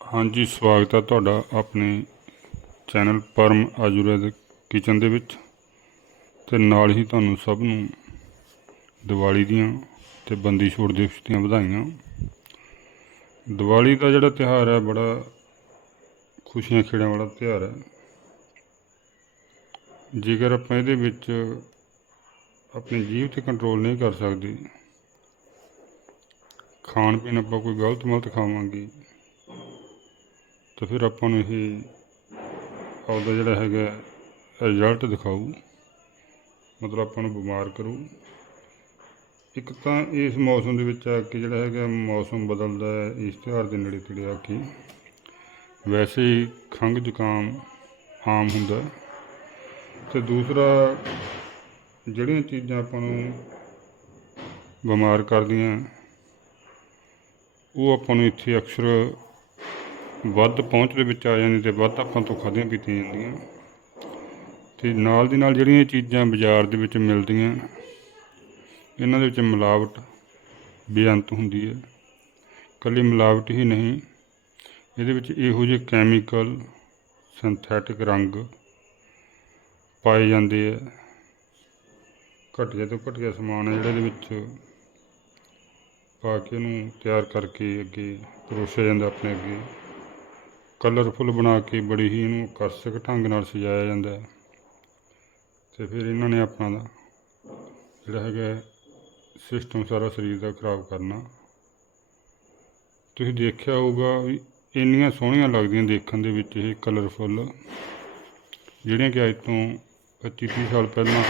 ਹਾਂਜੀ, ਸਵਾਗਤ ਹੈ ਤੁਹਾਡਾ ਆਪਣੇ ਚੈਨਲ ਪਰਮ ਆਯੁਰਵੈਦਿਕ ਕਿਚਨ ਦੇ ਵਿੱਚ ਤੇ ਨਾਲ ਹੀ ਤੁਹਾਨੂੰ ਸਭ ਨੂੰ ਦੀਵਾਲੀ ਦੀਆਂ ਤੇ ਬੰਦੀ ਛੋੜ ਦਿਵਸ ਦੀਆਂ ਵਧਾਈਆਂ। ਦੀਵਾਲੀ ਦਾ ਜਿਹੜਾ ਤਿਉਹਾਰ ਹੈ, ਬੜਾ ਖੁਸ਼ੀਆਂ ਖੇੜਿਆਂ ਵਾਲਾ ਤਿਉਹਾਰ ਹੈ। ਜੇਕਰ ਆਪਾਂ ਇਹਦੇ ਵਿੱਚ ਆਪਣੇ ਜੀਵ ਤੇ ਕੰਟਰੋਲ ਨਹੀਂ ਕਰ ਸਕਦੇ ਖਾਣ ਪੀਣ ਆਪਾਂ ਕੋਈ ਗਲਤ ਮਲਤ ਖਾਵਾਂਗੇ ਤਾਂ ਫਿਰ ਆਪਾਂ ਨੂੰ ਇਹ ਆਪਦਾ ਜਿਹੜਾ ਹੈਗਾ ਰਿਜ਼ਲਟ ਦਿਖਾਊ। ਮਤਲਬ ਆਪਾਂ ਨੂੰ ਬਿਮਾਰ ਕਰੂ। ਇੱਕ ਤਾਂ ਇਸ ਮੌਸਮ ਦੇ ਵਿੱਚ ਆ ਕੇ ਜਿਹੜਾ ਹੈਗਾ ਮੌਸਮ ਬਦਲਦਾ ਹੈ, ਇਸ ਤਿਉਹਾਰ ਦੇ ਨੇੜੇ ਤੇੜੇ ਆ ਕੇ। ਵੈਸੇ ਹੀ ਖੰਘ ਜ਼ੁਕਾਮ ਆਮ ਹੁੰਦਾ। ਹੈ। ਤੇ ਦੂਸਰਾ, ਜਿਹੜੀਆਂ ਚੀਜ਼ਾਂ ਆਪਾਂ ਨੂੰ ਬਿਮਾਰ ਕਰਦੀਆਂ, ਉਹ ਆਪਾਂ ਨੂੰ ਇੱਥੇ ਅਕਸਰ ਵੱਧ ਪਹੁੰਚ ਦੇ ਵਿੱਚ ਆ ਜਾਂਦੀ ਤੇ ਵੱਧ ਆਪਾਂ ਤੋਂ ਖਾਧੀਆਂ ਪੀਤੀਆਂ ਜਾਂਦੀਆਂ। ਤੇ ਨਾਲ ਦੀ ਨਾਲ ਜਿਹੜੀਆਂ ਚੀਜ਼ਾਂ ਬਾਜ਼ਾਰ ਦੇ ਵਿੱਚ ਮਿਲਦੀਆਂ, ਇਹਨਾਂ ਦੇ ਵਿੱਚ ਮਿਲਾਵਟ ਬੇਅੰਤ ਹੁੰਦੀ ਹੈ। ਕੱਲੀ ਮਿਲਾਵਟ ਹੀ ਨਹੀਂ, ਇਹਦੇ ਵਿੱਚ ਇਹੋ ਜਿਹੇ ਕੈਮੀਕਲ ਸਿੰਥੈਟਿਕ ਰੰਗ ਪਾਏ ਜਾਂਦੇ ਆ। ਘਟੀਆ ਤੋਂ ਘਟੀਆ ਸਮਾਨ ਹੈ ਜਿਹੜਾ ਇਹਦੇ ਵਿੱਚ ਪਾ ਕੇ ਇਹਨੂੰ ਤਿਆਰ ਕਰਕੇ ਅੱਗੇ ਪਰੋਸਿਆ ਜਾਂਦਾ ਆਪਣੇ ਅੱਗੇ। ਕਲਰਫੁੱਲ ਬਣਾ ਕੇ ਬੜੀ ਹੀ ਇਹਨੂੰ ਆਕਰਸ਼ਕ ਢੰਗ ਨਾਲ ਸਜਾਇਆ ਜਾਂਦਾ ਹੈ। ਤੇ ਫਿਰ ਇਹਨਾਂ ਨੇ ਆਪਣਾ ਦਾ ਜਿਹੜਾ ਹੈਗਾ ਸਿਸਟਮ ਸਾਰਾ ਸਰੀਰ ਦਾ ਖਰਾਬ ਕਰਨਾ। ਤੁਸੀਂ ਦੇਖਿਆ ਹੋਊਗਾ ਵੀ ਇੰਨੀਆਂ ਸੋਹਣੀਆਂ ਲੱਗਦੀਆਂ ਦੇਖਣ ਦੇ ਵਿੱਚ ਇਹ ਕਲਰਫੁੱਲ। ਜਿਹੜੀਆਂ ਕਿ ਅੱਜ ਤੋਂ 25 30 ਸਾਲ ਪਹਿਲਾਂ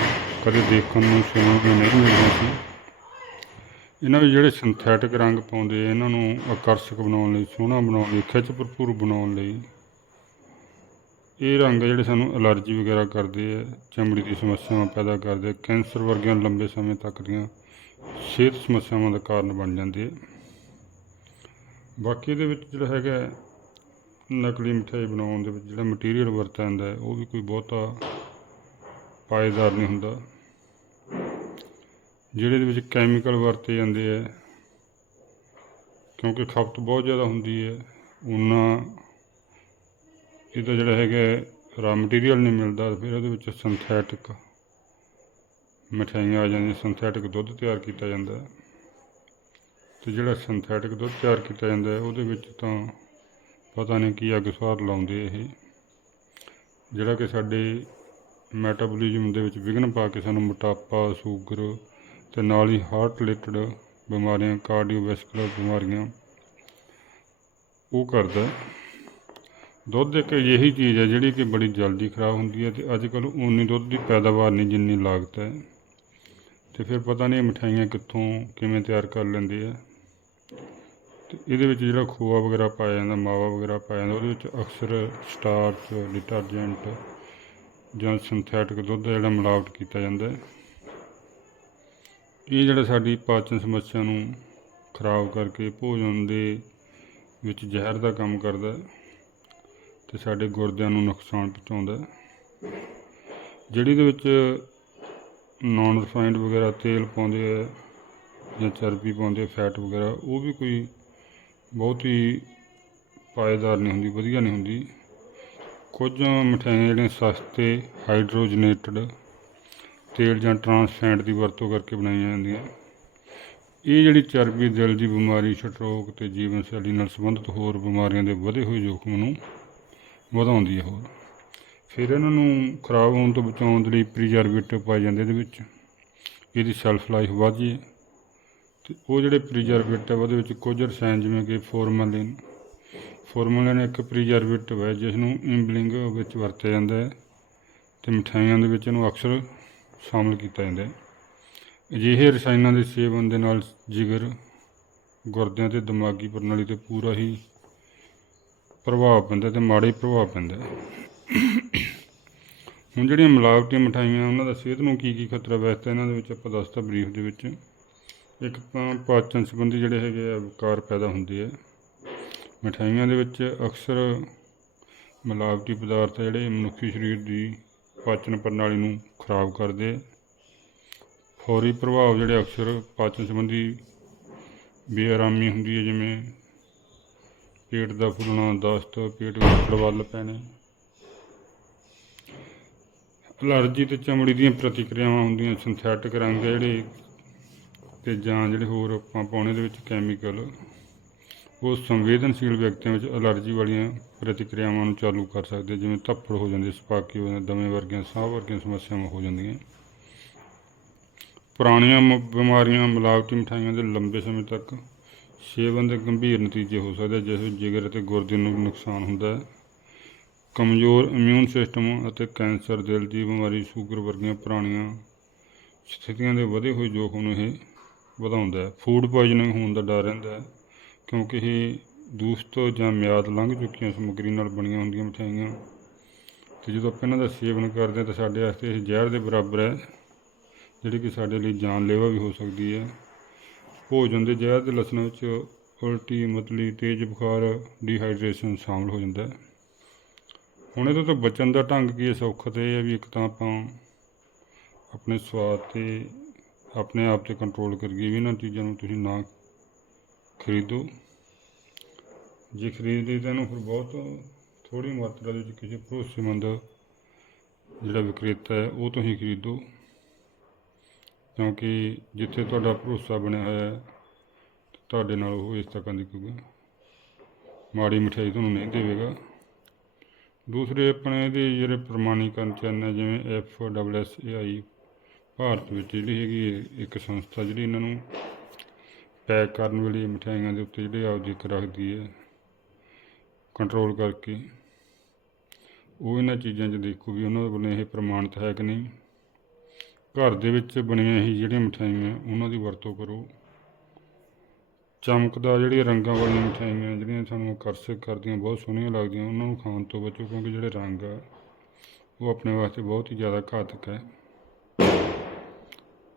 ਕਦੇ ਦੇਖਣ ਨੂੰ ਸੁਣਨ ਨੂੰ ਨਹੀਂ ਮਿਲਦੀਆਂ ਸੀ। ਇਹਨਾਂ ਵਿੱਚ ਜਿਹੜੇ ਸਿੰਥੈਟਿਕ ਰੰਗ ਪਾਉਂਦੇ ਆ, ਇਹਨਾਂ ਨੂੰ ਆਕਰਸ਼ਕ ਬਣਾਉਣ ਲਈ, ਸੋਹਣਾ ਬਣਾਉਣ ਲਈ, ਖਿੱਚ ਭਰਪੂਰ ਬਣਾਉਣ ਲਈ ਇਹ ਰੰਗ ਜਿਹੜੇ ਸਾਨੂੰ ਅਲਰਜੀ ਵਗੈਰਾ ਕਰਦੇ ਆ, ਚਮੜੀ ਦੀ ਸਮੱਸਿਆਵਾਂ ਪੈਦਾ ਕਰਦੇ ਆ, ਕੈਂਸਰ ਵਰਗੀਆਂ ਲੰਬੇ ਸਮੇਂ ਤੱਕ ਦੀਆਂ ਸਿਹਤ ਸਮੱਸਿਆਵਾਂ ਦਾ ਕਾਰਨ ਬਣ ਜਾਂਦੇ ਆ। ਬਾਕੀ ਇਹਦੇ ਵਿੱਚ ਜਿਹੜਾ ਹੈਗਾ ਨਕਲੀ ਮਠਿਆਈ ਬਣਾਉਣ ਦੇ ਵਿੱਚ ਜਿਹੜਾ ਮਟੀਰੀਅਲ ਵਰਤਿਆ ਜਾਂਦਾ ਉਹ ਵੀ ਕੋਈ ਬਹੁਤਾ ਪਾਏਦਾਰ ਨਹੀਂ ਹੁੰਦਾ। ਜਿਹੜੇ ਇਹਦੇ ਵਿੱਚ ਕੈਮੀਕਲ ਵਰਤੇ ਜਾਂਦੇ ਆ, ਕਿਉਂਕਿ ਖਪਤ ਬਹੁਤ ਜ਼ਿਆਦਾ ਹੁੰਦੀ ਹੈ, ਉਹਨਾਂ ਇਹਦਾ ਜਿਹੜਾ ਹੈਗਾ ਰਾ ਮਟੀਰੀਅਲ ਨਹੀਂ ਮਿਲਦਾ, ਫਿਰ ਉਹਦੇ ਵਿੱਚ ਸਿੰਥੈਟਿਕ ਮਠਿਆਈਆਂ ਆ ਜਾਂਦੀਆਂ ਸਿੰਥੈਟਿਕ ਦੁੱਧ ਤਿਆਰ ਕੀਤਾ ਜਾਂਦਾ ਹੈ। ਤੇ ਜਿਹੜਾ ਸਿੰਥੈਟਿਕ ਦੁੱਧ ਤਿਆਰ ਕੀਤਾ ਜਾਂਦਾ ਉਹਦੇ ਵਿੱਚ ਤਾਂ ਪਤਾ ਨਹੀਂ ਕੀ ਅੱਗ ਸਵਾਰ ਲਾਉਂਦੇ ਇਹ। ਜਿਹੜਾ ਕਿ ਸਾਡੇ ਮੈਟਾਬੋਲਿਜ਼ਮ ਦੇ ਵਿੱਚ ਵਿਘਨ ਪਾ ਕੇ ਸਾਨੂੰ ਮੋਟਾਪਾ, ਸ਼ੂਗਰ ਤੇ ਨਾਲ ਹੀ ਹਾਰਟ ਰਿਲੇਟਡ ਬਿਮਾਰੀਆਂ ਕਾਰਡੀਓਵੈਸਕੂਲਰ ਬਿਮਾਰੀਆਂ। ਉਹ ਕਰਦਾ ਦੁੱਧ ਇੱਕ ਅਜਿਹੀ ਚੀਜ਼ ਹੈ ਜਿਹੜੀ ਕਿ ਬੜੀ ਜਲਦੀ ਖਰਾਬ ਹੁੰਦੀ ਹੈ ਤੇ ਅੱਜ ਕੱਲ੍ਹ ਉਨੀ ਦੁੱਧ ਦੀ ਪੈਦਾਵਾਰ ਨਹੀਂ ਜਿੰਨੀ ਲਾਗਤ ਹੈ। ਤੇ ਫਿਰ ਪਤਾ ਨਹੀਂ ਇਹ ਕਿੱਥੋਂ, ਕਿਵੇਂ ਤਿਆਰ ਕਰ ਲੈਂਦੇ ਆ। ਤੇ ਇਹਦੇ ਵਿੱਚ ਜਿਹੜਾ ਖੋਆ ਵਗੈਰਾ ਪਾਇਆ ਜਾਂਦਾ, ਮਾਵਾ ਵਗੈਰਾ ਪਾਇਆ ਜਾਂਦਾ, ਉਹਦੇ ਵਿੱਚ ਅਕਸਰ ਸਟਾਰਚ ਡਿਟਰਜੈਂਟ ਜਾਂ ਸਿੰਥੈਟਿਕ ਦੁੱਧ ਦਾ ਜਿਹੜਾ ਮਿਲਾਵਟ ਕੀਤਾ ਜਾਂਦਾ ਹੈ। ਇਹ ਜਿਹੜਾ ਸਾਡੀ ਪਾਚਨ ਸਮੱਸਿਆ ਨੂੰ ਖਰਾਬ ਕਰਕੇ ਭੋਜਨ ਦੇ ਵਿੱਚ ਜ਼ਹਿਰ ਦਾ ਕੰਮ ਕਰਦਾ ਹੈ ਤੇ ਸਾਡੇ ਗੁਰਦਿਆਂ ਨੂੰ ਨੁਕਸਾਨ ਪਹੁੰਚਾਉਂਦਾ ਜਿਹੜੀ ਦੇ ਵਿੱਚ ਨਾਨ ਰਿਫਾਈਨਡ ਵਗੈਰਾ ਤੇਲ ਪਾਉਂਦੇ ਆ ਜਾਂ ਚਰਬੀ ਪਾਉਂਦੇ ਫੈਟ ਵਗੈਰਾ, ਉਹ ਵੀ ਕੋਈ ਬਹੁਤ ਹੀ ਪਾਏਦਾਰ ਨਹੀਂ ਹੁੰਦੀ, ਵਧੀਆ ਨਹੀਂ ਹੁੰਦੀ। ਕੁਝ ਮਠਿਆਈਆਂ ਜਿਹੜੀਆਂ ਸਸਤੇ ਹਾਈਡਰੋਜਨੇਟਡ ਤੇਲ ਜਾਂ ਟਰਾਂਸ ਫੈਟ ਦੀ ਵਰਤੋਂ ਕਰਕੇ ਬਣਾਈਆਂ ਜਾਂਦੀਆਂ। ਇਹ ਜਿਹੜੀ ਚਰਬੀ, ਦਿਲ ਦੀ ਬਿਮਾਰੀ, ਸਟ੍ਰੋਕ ਤੇ ਜੀਵਨ ਸ਼ੈਲੀ ਨਾਲ ਸੰਬੰਧਿਤ ਹੋਰ ਬਿਮਾਰੀਆਂ ਦੇ ਵਧੇ ਹੋਏ ਜੋਖਮ ਨੂੰ ਵਧਾਉਂਦੀ ਹੈ ਹੋਰ। ਫਿਰ ਇਹਨਾਂ ਨੂੰ ਖਰਾਬ ਹੋਣ ਤੋਂ ਬਚਾਉਣ ਦੇ ਲਈ ਪ੍ਰੀਜ਼ਰਵੇਟਿਵ ਪਾਏ ਜਾਂਦੇ ਇਹਦੇ ਵਿੱਚ। ਇਹਦੀ ਸ਼ੈਲਫ ਲਾਈਫ ਵਧਦੀ ਤੇ ਉਹ ਜਿਹੜੇ ਪ੍ਰੀਜ਼ਰਵੇਟਿਵ ਉਹਦੇ ਵਿੱਚ ਕੁਝ ਰਸਾਇਣ ਜਿਵੇਂ ਕਿ ਫੋਰਮਾਲਿਨ। ਫੋਰਮਾਲਿਨ ਇੱਕ ਪ੍ਰੀਜ਼ਰਵੇਟਿਵ ਹੈ, ਜਿਸ ਨੂੰ ਇੰਬਲਿੰਗ ਵਿੱਚ ਵਰਤਿਆ ਜਾਂਦਾ ਹੈ ਤੇ ਮਠਿਆਈਆਂ ਦੇ ਵਿੱਚ ਇਹਨੂੰ ਅਕਸਰ ਸ਼ਾਮਲ ਕੀਤਾ ਜਾਂਦਾ ਹੈ। ਅਜਿਹੇ ਰਸਾਇਣਾਂ ਦੇ ਸੇਵਨ ਦੇ ਨਾਲ ਜਿਗਰ, ਗੁਰਦਿਆਂ ਤੇ ਦਿਮਾਗੀ ਪ੍ਰਣਾਲੀ ਤੇ ਪੂਰਾ ਹੀ ਪ੍ਰਭਾਵ ਪੈਂਦਾ ਤੇ ਮਾੜੇ ਪ੍ਰਭਾਵ ਪੈਂਦਾ ਹੁਣ ਜਿਹੜੀਆਂ ਮਿਲਾਵਟੀ ਮਠਾਈਆਂ, ਉਹਨਾਂ ਦਾ ਸਿਹਤ ਨੂੰ ਕੀ ਕੀ ਖਤਰਾ ਵੈਸੇ ਇਹਨਾਂ ਦੇ ਵਿੱਚ ਆਪਾਂ ਦੱਸਤਾ ਬਰੀਫ ਦੇ ਵਿੱਚ ਇੱਕ ਤਾਂ ਪਾਚਨ ਸੰਬੰਧੀ ਜਿਹੜੇ ਹੈਗੇ ਆ ਵਿਕਾਰ ਪੈਦਾ ਹੁੰਦੇ ਆ। ਮਠਾਈਆਂ ਦੇ ਵਿੱਚ ਅਕਸਰ ਮਿਲਾਵਟੀ ਪਦਾਰਥ ਜਿਹੜੇ ਮਨੁੱਖੀ ਸਰੀਰ ਦੀ ਪਾਚਨ ਪ੍ਰਣਾਲੀ ਨੂੰ ਖਰਾਬ ਕਰਦੇ। ਫੌਰੀ ਪ੍ਰਭਾਵ ਜਿਹੜੇ ਅਕਸਰ ਪਾਚਨ ਸੰਬੰਧੀ ਬੇਆਰਾਮੀ ਹੁੰਦੀ ਹੈ, ਜਿਵੇਂ ਪੇਟ ਦਾ ਫੁੱਲਣਾ, ਦਸਤ, ਪੇਟ ਵਿੱਚ ਵੱਲ ਪੈਣੇ। ਅਲਰਜੀ ਤੇ ਚਮੜੀ ਦੀਆਂ ਪ੍ਰਤੀਕਿਰਿਆਵਾਂ ਹੁੰਦੀਆਂ, ਸਿੰਥੈਟਿਕ ਰੰਗ ਆ ਜਿਹੜੇ ਤੇ ਜਾਂ ਜਿਹੜੇ ਹੋਰ ਆਪਾਂ ਪਾਉਣੇ ਦੇ ਵਿੱਚ ਕੈਮੀਕਲ ਉਹ ਸੰਵੇਦਨਸ਼ੀਲ ਵਿਅਕਤੀਆਂ ਵਿੱਚ ਅਲਰਜੀ ਵਾਲੀਆਂ ਪ੍ਰਤੀਕਿਰਿਆਵਾਂ ਨੂੰ ਚਾਲੂ ਕਰ ਸਕਦੇ ਜਿਵੇਂ ਧੱਫੜ ਹੋ ਜਾਂਦੀ, ਸਪਾਕੀ ਹੋ ਜਾਂਦੇ, ਦਮੇ ਵਰਗੀਆਂ, ਸਾਹ ਵਰਗੀਆਂ ਸਮੱਸਿਆਵਾਂ ਹੋ ਜਾਂਦੀਆਂ। ਪੁਰਾਣੀਆਂ ਮ- ਬਿਮਾਰੀਆਂ, ਮਿਲਾਵਟੀ ਮਿਠਾਈਆਂ ਦੇ ਲੰਬੇ ਸਮੇਂ ਤੱਕ ਸੇਵਨ ਦੇ ਗੰਭੀਰ ਨਤੀਜੇ ਹੋ ਸਕਦੇ ਜਿਸ ਵਿੱਚ ਜਿਗਰ ਅਤੇ ਗੁਰਦੇ ਨੂੰ ਨੁਕਸਾਨ ਹੁੰਦਾ ਹੈ। ਕਮਜ਼ੋਰ ਇਮਿਊਨ ਸਿਸਟਮ ਅਤੇ ਕੈਂਸਰ, ਦਿਲ ਦੀ ਬਿਮਾਰੀ, ਸ਼ੂਗਰ ਵਰਗੀਆਂ ਪੁਰਾਣੀਆਂ ਸਥਿਤੀਆਂ ਦੇ ਵਧੇ ਹੋਏ ਜੋਖਮ ਨੂੰ ਇਹ ਵਧਾਉਂਦਾ ਹੈ। ਫੂਡ ਪੋਇਜ਼ਨਿੰਗ ਹੋਣ ਦਾ ਡਰ ਰਹਿੰਦਾ ਹੈ। ਕਿਉਂਕਿ ਇਹ ਦੂਸਤ ਜਾਂ ਮਿਆਦ ਲੰਘ ਚੁੱਕੀਆਂ ਸਮੱਗਰੀ ਨਾਲ ਬਣੀਆਂ ਹੁੰਦੀਆਂ ਮਠਿਆਈਆਂ। ਤੇ ਜਦੋਂ ਆਪਾਂ ਇਹਨਾਂ ਦਾ ਸੇਵਨ ਕਰਦੇ ਹਾਂ ਤਾਂ ਸਾਡੇ ਵਾਸਤੇ ਇਹ ਜ਼ਹਿਰ ਦੇ ਬਰਾਬਰ ਹੈ। ਜਿਹੜੀ ਕਿ ਸਾਡੇ ਲਈ ਜਾਨਲੇਵਾ ਵੀ ਹੋ ਸਕਦੀ ਹੈ। ਭੋਜਨ ਦੇ ਜ਼ਹਿਰ ਦੇ ਲਸਣਾਂ ਵਿੱਚ ਉਲਟੀ ਮਤਲੀ ਤੇਜ਼ ਬੁਖਾਰ ਡੀਹਾਈਡਰੇਸ਼ਨ ਸ਼ਾਮਲ ਹੋ ਜਾਂਦਾ ਹੈ। ਹੁਣ ਇਹਦੇ ਤੋਂ ਬਚਣ ਦਾ ਢੰਗ ਕੀ ਹੈ? ਸੌਖਾ ਤੇ ਇਹ ਹੈ ਵੀ ਇੱਕ ਤਾਂ ਆਪਾਂ ਆਪਣੇ ਸਵਾਦ ਤੇ ਆਪਣੇ ਆਪ ਤੇ ਕੰਟਰੋਲ ਕਰੀਏ ਵੀ ਇਹਨਾਂ ਚੀਜ਼ਾਂ ਨੂੰ ਤੁਸੀਂ ਨਾ ਖਰੀਦੋ। ਜੇ ਖਰੀਦਦੇ ਤਾਂ ਇਹਨੂੰ ਫਿਰ ਬਹੁਤ ਥੋੜੀ ਮਾਤਰਾ ਦੇ ਵਿੱਚ ਕਿਸੇ ਭਰੋਸੇਮੰਦ ਜਿਹੜਾ ਵਿਕਰੇਤਾ ਹੈ, ਉਹ ਤੋਂ ਹੀ ਖਰੀਦੋ। ਕਿਉਂਕਿ ਜਿੱਥੇ ਤੁਹਾਡਾ ਭਰੋਸਾ ਬਣਿਆ ਹੋਇਆ ਹੈ, ਤੁਹਾਡੇ ਨਾਲ ਉਹ ਇਸ ਤਰ੍ਹਾਂ ਦੀ ਕੋਈ ਮਾੜੀ ਮਠਿਆਈ ਤੁਹਾਨੂੰ ਨਹੀਂ ਦੇਵੇਗਾ। ਦੂਸਰੇ ਆਪਣੇ ਇਹਦੇ ਜਿਹੜੇ ਪ੍ਰਮਾਣੀਕਰਨ ਚੈਨਲ ਹੈ, ਜਿਵੇਂ F double S A I Bharat ਵਿੱਚ ਜਿਹੜੀ ਹੈਗੀ ਹੈ, ਇੱਕ ਸੰਸਥਾ ਜਿਹੜੀ ਇਹਨਾਂ ਨੂੰ ਪੈਕ ਕਰਨ ਵੇਲੇ ਮਠਿਆਈਆਂ ਦੇ ਉੱਤੇ ਜਿਹੜੇ ਆਪ ਜ਼ਿਕਰ ਰੱਖਦੀ ਹੈ ਕੰਟਰੋਲ ਕਰਕੇ। ਉਹ ਇਹਨਾਂ ਚੀਜ਼ਾਂ 'ਚ ਦੇਖੋ ਵੀ ਉਹਨਾਂ ਦੇ ਵੱਲੋਂ ਇਹ ਪ੍ਰਮਾਣਿਤ ਹੈ ਕਿ ਨਹੀਂ। ਘਰ ਦੇ ਵਿੱਚ ਬਣੀਆਂ ਹੀ ਜਿਹੜੀਆਂ ਮਠਿਆਈਆਂ, ਉਹਨਾਂ ਦੀ ਵਰਤੋਂ ਕਰੋ। ਚਮਕਦਾਰ ਜਿਹੜੀਆਂ ਰੰਗਾਂ ਵਾਲੀਆਂ ਮਠਿਆਈਆਂ ਜਿਹੜੀਆਂ ਸਾਨੂੰ ਆਕਰਸ਼ਿਤ ਕਰਦੀਆਂ, ਬਹੁਤ ਸੋਹਣੀਆਂ ਲੱਗਦੀਆਂ, ਉਹਨਾਂ ਨੂੰ ਖਾਣ ਤੋਂ ਬਚੋ ਕਿਉਂਕਿ ਜਿਹੜੇ ਰੰਗ ਆ, ਉਹ ਆਪਣੇ ਵਾਸਤੇ ਬਹੁਤ ਹੀ ਜ਼ਿਆਦਾ ਘਾਤਕ ਹੈ।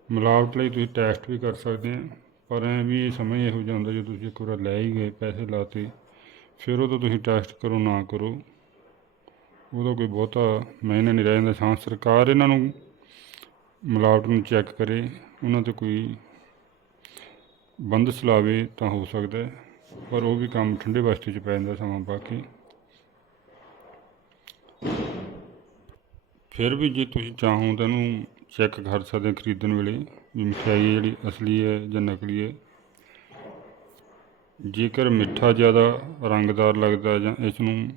ਮਿਲਾਵਟ ਲਈ ਤੁਸੀਂ ਟੈਸਟ ਵੀ ਕਰ ਸਕਦੇ ਆ। ਪਰ ਐ ਵੀ ਇਹ ਸਮਝ ਇਹੋ ਜਿਹਾ ਹੁੰਦਾ ਜੇ ਤੁਸੀਂ ਇੱਕ ਵਾਰ ਲੈ ਹੀ ਗਏ ਪੈਸੇ ਲਾਤੇ, ਫਿਰ ਉਹ ਤੋਂ ਤੁਸੀਂ ਟੈਸਟ ਕਰੋ ਨਾ ਕਰੋ। ਉਹਦਾ ਕੋਈ ਬਹੁਤਾ ਮਾਇਨੇ ਨਹੀਂ ਰਹਿ ਜਾਂਦਾ ਹਾਂ ਸਰਕਾਰ ਇਹਨਾਂ ਨੂੰ ਮਿਲਾਵਟ ਨੂੰ ਚੈੱਕ ਕਰੇ, ਉਹਨਾਂ ਤੇ ਕੋਈ ਬੰਦਸ਼ ਲਾਵੇ ਤਾਂ ਹੋ ਸਕਦਾ ਪਰ ਉਹ ਵੀ ਕੰਮ ਠੰਡੇ ਵਾਸਤੇ ਚ ਪੈ ਜਾਂਦਾ ਸਮਾਂ ਪਾ ਕੇ। ਫਿਰ ਵੀ ਜੇ ਤੁਸੀਂ ਚਾਹੋ ਤਾਂ ਇਹਨੂੰ ਚੈੱਕ ਕਰ ਸਕਦੇ ਖਰੀਦਣ ਵੇਲੇ ਵੀ ਮਠਿਆਈ ਜਿਹੜੀ ਅਸਲੀ ਹੈ ਜਾਂ ਨਕਲੀ ਹੈ। ਜੇਕਰ ਮਿੱਠਾ ਜ਼ਿਆਦਾ ਰੰਗਦਾਰ ਲੱਗਦਾ ਜਾਂ ਇਸ ਨੂੰ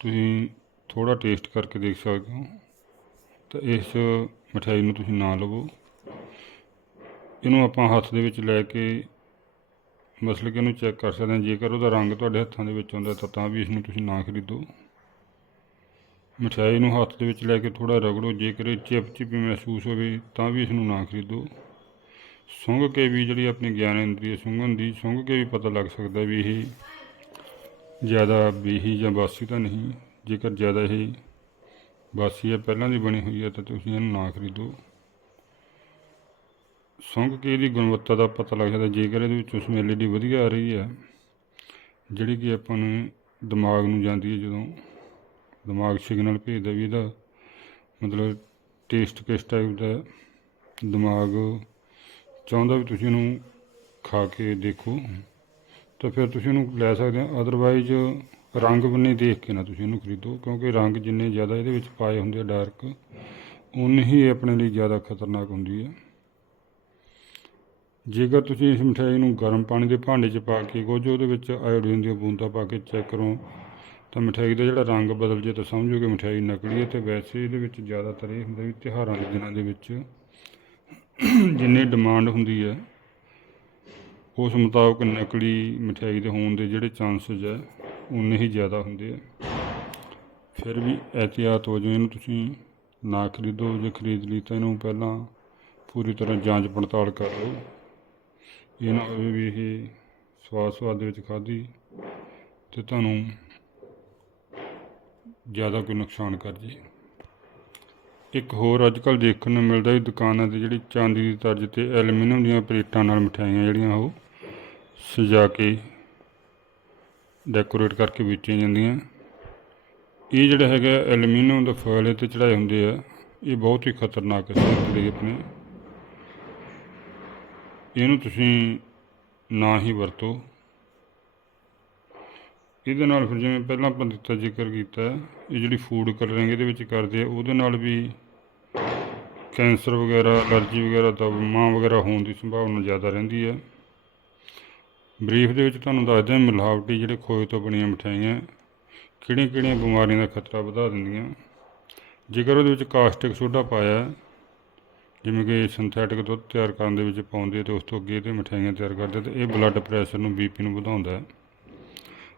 ਤੁਸੀਂ ਥੋੜਾ ਟੇਸਟ ਕਰਕੇ ਦੇਖ ਸਕਦੇ ਹੋ, ਤਾਂ ਇਸ ਮਠਿਆਈ ਨੂੰ ਤੁਸੀਂ ਨਾ ਲਵੋ। ਇਹਨੂੰ ਆਪਾਂ ਹੱਥ ਦੇ ਵਿੱਚ ਲੈ ਕੇ ਮਸਲ ਕੇ ਇਹਨੂੰ ਚੈੱਕ ਕਰ ਸਕਦੇ ਹਾਂ। ਜੇਕਰ ਉਹਦਾ ਰੰਗ ਤੁਹਾਡੇ ਹੱਥਾਂ ਦੇ ਵਿੱਚ ਆਉਂਦਾ ਤਾਂ ਤਾਂ ਵੀ ਇਸ ਨੂੰ ਤੁਸੀਂ ਨਾ ਖਰੀਦੋ। ਮਠਿਆਈ ਨੂੰ ਹੱਥ ਦੇ ਵਿੱਚ ਲੈ ਕੇ ਥੋੜਾ ਰਗੜੋ, ਜੇਕਰ ਇਹ ਚਿਪਚਿਪੀ ਮਹਿਸੂਸ ਹੋਵੇ ਤਾਂ ਵੀ ਇਸ ਨੂੰ ਨਾ ਖਰੀਦੋ। ਸੁੰਘ ਕੇ ਵੀ ਜਿਹੜੀ ਆਪਣੀ ਗਿਆਨ ਇੰਦਰੀ ਹੈ ਸੁੰਘਣ ਦੀ, ਸੁੰਘ ਕੇ ਵੀ ਪਤਾ ਲੱਗ ਸਕਦਾ ਵੀ ਇਹ ਜ਼ਿਆਦਾ ਬੇਹੀ ਜਾਂ ਬਾਸੀ ਤਾਂ ਨਹੀਂ। ਜੇਕਰ ਜ਼ਿਆਦਾ ਇਹ ਬਾਸੀ ਹੈ ਪਹਿਲਾਂ ਦੀ ਬਣੀ ਹੋਈ ਹੈ ਤਾਂ ਤੁਸੀਂ ਇਹਨੂੰ ਨਾ ਖਰੀਦੋ। ਸੁੰਘ ਕੇ ਇਹਦੀ ਗੁਣਵੱਤਾ ਦਾ ਪਤਾ ਲੱਗ ਜਾਂਦਾ। ਜੇਕਰ ਇਹਦੇ ਵਿੱਚੋਂ ਸਮੈਲ ਏਡੀ ਵਧੀਆ ਆ ਰਹੀ ਹੈ, ਜਿਹੜੀ ਕਿ ਆਪਾਂ ਨੂੰ ਦਿਮਾਗ ਨੂੰ ਜਾਂਦੀ ਹੈ ਜਦੋਂ ਦਿਮਾਗ ਸਿਗਨਲ ਭੇਜਦਾ ਵੀ ਇਹਦਾ ਮਤਲਬ ਟੇਸਟ ਕਿਸ ਟਾਈਪ ਦਾ ਦਿਮਾਗ ਚਾਹੁੰਦਾ ਵੀ ਤੁਸੀਂ ਉਹਨੂੰ ਖਾ ਕੇ ਦੇਖੋ। ਤਾਂ ਫਿਰ ਤੁਸੀਂ ਉਹਨੂੰ ਲੈ ਸਕਦੇ ਹੋ। ਅਦਰਵਾਈਜ਼ ਰੰਗ ਬੰਨੇ ਦੇਖ ਕੇ ਨਾ ਤੁਸੀਂ ਉਹਨੂੰ ਖਰੀਦੋ। ਕਿਉਂਕਿ ਰੰਗ ਜਿੰਨੇ ਜ਼ਿਆਦਾ ਇਹਦੇ ਵਿੱਚ ਪਾਏ ਹੁੰਦੇ ਆ ਡਾਰਕ ਉਨੇ ਹੀ ਆਪਣੇ ਲਈ ਜ਼ਿਆਦਾ ਖਤਰਨਾਕ ਹੁੰਦੀ ਹੈ। ਜੇਕਰ ਤੁਸੀਂ ਇਸ ਮਠਿਆਈ ਨੂੰ ਗਰਮ ਪਾਣੀ ਦੇ ਭਾਂਡੇ 'ਚ ਪਾ ਕੇ ਕੁਝ ਉਹਦੇ ਵਿੱਚ ਆਇਓਡੀਨ ਦੀਆਂ ਬੂੰਦਾਂ ਪਾ ਕੇ ਚੈੱਕ ਕਰੋ ਤਾਂ ਮਠਿਆਈ ਦਾ ਜਿਹੜਾ ਰੰਗ ਬਦਲ ਜੇ ਤਾਂ ਸਮਝੋ ਕਿ ਮਠਿਆਈ ਨਕਲੀ ਹੈ ਤੇ ਵੈਸੇ ਇਹਦੇ ਵਿੱਚ ਜ਼ਿਆਦਾਤਰ ਇਹ ਹੁੰਦਾ ਵੀ ਤਿਉਹਾਰਾਂ ਦੇ ਦਿਨਾਂ ਦੇ ਵਿੱਚ ਜਿੰਨੀ ਡਿਮਾਂਡ ਹੁੰਦੀ ਹੈ, ਉਸ ਮੁਤਾਬਕ ਨਕਲੀ ਮਠਿਆਈ ਦੇ ਹੋਣ ਦੇ ਜਿਹੜੇ ਚਾਂਸਸ ਹੈ, ਉਨੇ ਹੀ ਜ਼ਿਆਦਾ ਹੁੰਦੇ ਆ। ਫਿਰ ਵੀ ਇਹਤਿਆਤ ਵਜੋਂ ਇਹਨੂੰ ਤੁਸੀਂ ਨਾ ਖਰੀਦੋ ਜੇ ਖਰੀਦ ਲਈ ਤਾਂ ਇਹਨੂੰ ਪਹਿਲਾਂ ਪੂਰੀ ਤਰ੍ਹਾਂ ਜਾਂਚ ਪੜਤਾਲ ਕਰ ਲਓ। ਇਹ ਨਾ ਹੋਵੇ ਵੀ ਇਹ ਸਵਾਦ ਸਵਾਦ ਦੇ ਵਿੱਚ ਖਾਧੀ ਤੇ ਤੁਹਾਨੂੰ ਜ਼ਿਆਦਾ ਕੋਈ ਨੁਕਸਾਨ ਕਰ ਜੇ। ਇੱਕ ਹੋਰ ਅੱਜ ਕੱਲ੍ਹ ਦੇਖਣ ਨੂੰ ਮਿਲਦਾ ਵੀ ਦੁਕਾਨਾਂ ਤੇ ਜਿਹੜੀ ਚਾਂਦੀ ਦੀ ਤਰਜ਼ ਤੇ ਐਲੂਮੀਨੀਅਮ ਦੀਆਂ ਪਲੇਟਾਂ ਨਾਲ ਮਠਿਆਈਆਂ ਜਿਹੜੀਆਂ ਉਹ ਸਜਾ ਕੇ ਡੈਕੋਰੇਟ ਕਰਕੇ ਵੇਚੀਆਂ ਜਾਂਦੀਆਂ। ਇਹ ਜਿਹੜਾ ਹੈਗਾ ਐਲੂਮੀਨੀਅਮ ਦਾ ਫੋਇਲ ਇਹ 'ਤੇ ਚੜਾਏ ਹੁੰਦੇ ਆ, ਇਹ ਬਹੁਤ ਹੀ ਖਤਰਨਾਕ ਹੈ ਸਿਹਤ ਲਈ ਆਪਣੇ। ਇਹਨੂੰ ਤੁਸੀਂ ਨਾ ਹੀ ਵਰਤੋ। ਇਹਦੇ ਨਾਲ ਫਿਰ ਜਿਵੇਂ ਪਹਿਲਾਂ ਆਪਾਂ ਦਿੱਤਾ ਜ਼ਿਕਰ ਕੀਤਾ, ਇਹ ਜਿਹੜੀ ਫੂਡ ਕਲਰਿੰਗ ਇਹਦੇ ਵਿੱਚ ਕਰਦੇ ਆ, ਉਹਦੇ ਨਾਲ ਵੀ ਕੈਂਸਰ ਵਗੈਰਾ, ਅਲਰਜੀ ਵਗੈਰਾ ਦਮਾ ਵਗੈਰਾ ਹੋਣ ਦੀ ਸੰਭਾਵਨਾ ਜ਼ਿਆਦਾ ਰਹਿੰਦੀ ਹੈ। ਬਰੀਫ ਦੇ ਵਿੱਚ ਤੁਹਾਨੂੰ ਦੱਸਦੇ ਹਾਂ ਮਿਲਾਵਟੀ ਜਿਹੜੇ ਖੋਏ ਤੋਂ ਬਣੀਆਂ ਮਠਿਆਈਆਂ ਕਿਹੜੀਆਂ ਕਿਹੜੀਆਂ ਬਿਮਾਰੀਆਂ ਦਾ ਖਤਰਾ ਵਧਾ ਦਿੰਦੀਆਂ। ਜੇਕਰ ਉਹਦੇ ਵਿੱਚ ਕਾਸਟਿਕ ਸੋਡਾ ਪਾਇਆ, ਜਿਵੇਂ ਕਿ ਸਿੰਥੈਟਿਕ ਦੁੱਧ ਤਿਆਰ ਕਰਨ ਦੇ ਵਿੱਚ ਪਾਉਂਦੇ ਤੇ ਉਸ ਤੋਂ ਅੱਗੇ ਤੇ ਮਠਿਆਈਆਂ ਤਿਆਰ ਕਰਦੇ ਤੇ ਇਹ ਬਲੱਡ ਪ੍ਰੈਸ਼ਰ ਨੂੰ ਬੀਪੀ ਨੂੰ ਵਧਾਉਂਦਾ ਹੈ।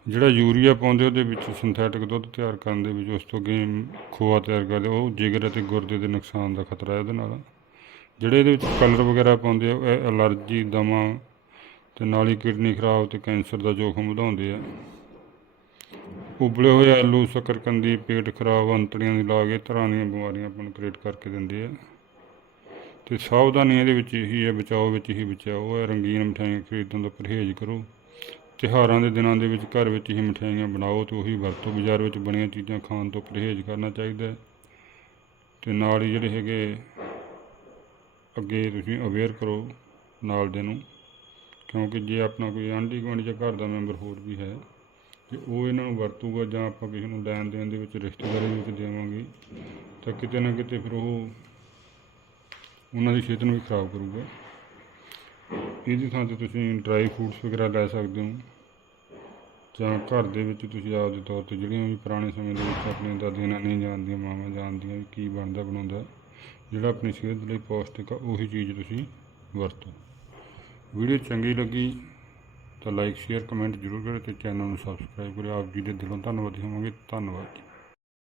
ਜਿਹੜਾ ਯੂਰੀਆ ਪਾਉਂਦੇ ਉਹਦੇ ਵਿੱਚ ਸਿੰਥੈਟਿਕ ਦੁੱਧ ਤਿਆਰ ਕਰਨ ਦੇ ਵਿੱਚ, ਉਸ ਤੋਂ ਅੱਗੇ ਖੋਆ ਤਿਆਰ ਕਰਦੇ, ਉਹ ਜਿਗਰ ਅਤੇ ਗੁਰਦੇ ਦੇ ਨੁਕਸਾਨ ਦਾ ਖਤਰਾ ਇਹਦੇ ਨਾਲ। ਜਿਹੜੇ ਇਹਦੇ ਵਿੱਚ ਕਲਰ ਵਗੈਰਾ ਪਾਉਂਦੇ ਆ, ਇਹ ਅਲਰਜੀ ਦਮਾ ਤੇ ਨਾਲ ਹੀ ਕਿਡਨੀ ਖਰਾਬ ਤੇ ਕੈਂਸਰ ਦਾ ਜੋਖਮ ਵਧਾਉਂਦੇ ਆ। ਉਬਲੇ ਹੋਏ ਆਲੂ ਸ਼ੱਕਰਕੰਦੀ ਪੇਟ ਖਰਾਬ, ਅੰਤੜੀਆਂ ਦੀ ਲਾਗ, ਇਹ ਤਰ੍ਹਾਂ ਦੀਆਂ ਬਿਮਾਰੀਆਂ ਆਪਾਂ ਨੂੰ ਕ੍ਰੀਏਟ ਕਰਕੇ ਦਿੰਦੇ ਆ। ਤੇ ਸਾਵਧਾਨੀ ਇਹਦੇ ਵਿੱਚ ਇਹੀ ਹੈ, ਬਚਾਓ ਵਿੱਚ ਹੀ ਬਚਾਓ ਹੈ ਰੰਗੀਨ ਮਠਿਆਈਆਂ ਖਰੀਦਣ ਤੋਂ ਪਰਹੇਜ਼ ਕਰੋ। ਤਿਉਹਾਰਾਂ ਦੇ ਦਿਨਾਂ ਦੇ ਵਿੱਚ ਘਰ ਵਿੱਚ ਹੀ ਮਠਿਆਈਆਂ ਬਣਾਓ ਤੇ ਉਹੀ ਵਰਤੋ ਬਾਜ਼ਾਰ ਵਿੱਚ ਬਣੀਆਂ ਚੀਜ਼ਾਂ ਖਾਣ ਤੋਂ ਪਰਹੇਜ਼ ਕਰਨਾ ਚਾਹੀਦਾ ਹੈ। ਤੇ ਨਾਲ ਹੀ ਜਿਹੜੇ ਹੈਗੇ, ਅੱਗੇ ਤੁਸੀਂ ਅਵੇਅਰ ਕਰੋ ਨਾਲ ਦੇ ਨੂੰ, ਕਿਉਂਕਿ ਜੇ ਆਪਣਾ ਕੋਈ ਆਂਢੀ ਗੁਆਂਢੀ ਜਾਂ ਘਰ ਦਾ ਮੈਂਬਰ ਹੋਰ ਵੀ ਹੈ, ਤੇ ਉਹ ਇਹਨਾਂ ਨੂੰ ਵਰਤੂਗਾ ਜਾਂ ਆਪਾਂ ਕਿਸੇ ਨੂੰ ਲੈਣ ਦੇਣ ਦੇ ਵਿੱਚ ਰਿਸ਼ਤੇਦਾਰੀ ਵਿੱਚ ਦੇਵਾਂਗੇ, ਤਾਂ ਕਿਤੇ ਨਾ ਕਿਤੇ ਫਿਰ ਉਹ ਉਹਨਾਂ ਦੀ ਸਿਹਤ ਨੂੰ ਵੀ ਖਰਾਬ ਕਰੂਗਾ। ਇਹਦੀ ਥਾਂ ਤੇ ਤੁਸੀਂ ਡਰਾਈ ਫਰੂਟਸ ਵਗੈਰਾ ਲੈ ਸਕਦੇ ਹੋ। ਜਾਂ ਘਰ ਦੇ ਵਿੱਚ ਤੁਸੀਂ ਆਪ ਦੇ ਤੌਰ ਤੇ ਜਿਹੜੀਆਂ ਵੀ ਪੁਰਾਣੇ ਸਮੇਂ ਦੇ ਵਿੱਚ ਆਪਣੀਆਂ ਦਾਦੀਆਂ ਨਾਨੀਆਂ ਜਾਣਦੀਆਂ, ਮਾਵਾਂ ਜਾਣਦੀਆਂ ਵੀ ਕੀ ਬਣਦਾ, ਬਣਾਉਂਦਾ, ਜਿਹੜਾ ਆਪਣੀ ਸਿਹਤ ਲਈ ਪੌਸ਼ਟਿਕ ਆ, ਉਹੀ ਚੀਜ਼ ਤੁਸੀਂ ਵਰਤੋ। ਵੀਡੀਓ ਚੰਗੀ ਲੱਗੀ ਤਾਂ ਲਾਈਕ ਸ਼ੇਅਰ ਕਮੈਂਟ ਜ਼ਰੂਰ ਕਰਿਓ ਤੇ ਚੈਨਲ ਨੂੰ ਸਬਸਕ੍ਰਾਈਬ ਕਰਿਓ। ਆਪ ਜੀ ਦੇ ਦਿਲੋਂ ਧੰਨਵਾਦੀ ਹੋਵਾਂਗੇ। ਧੰਨਵਾਦ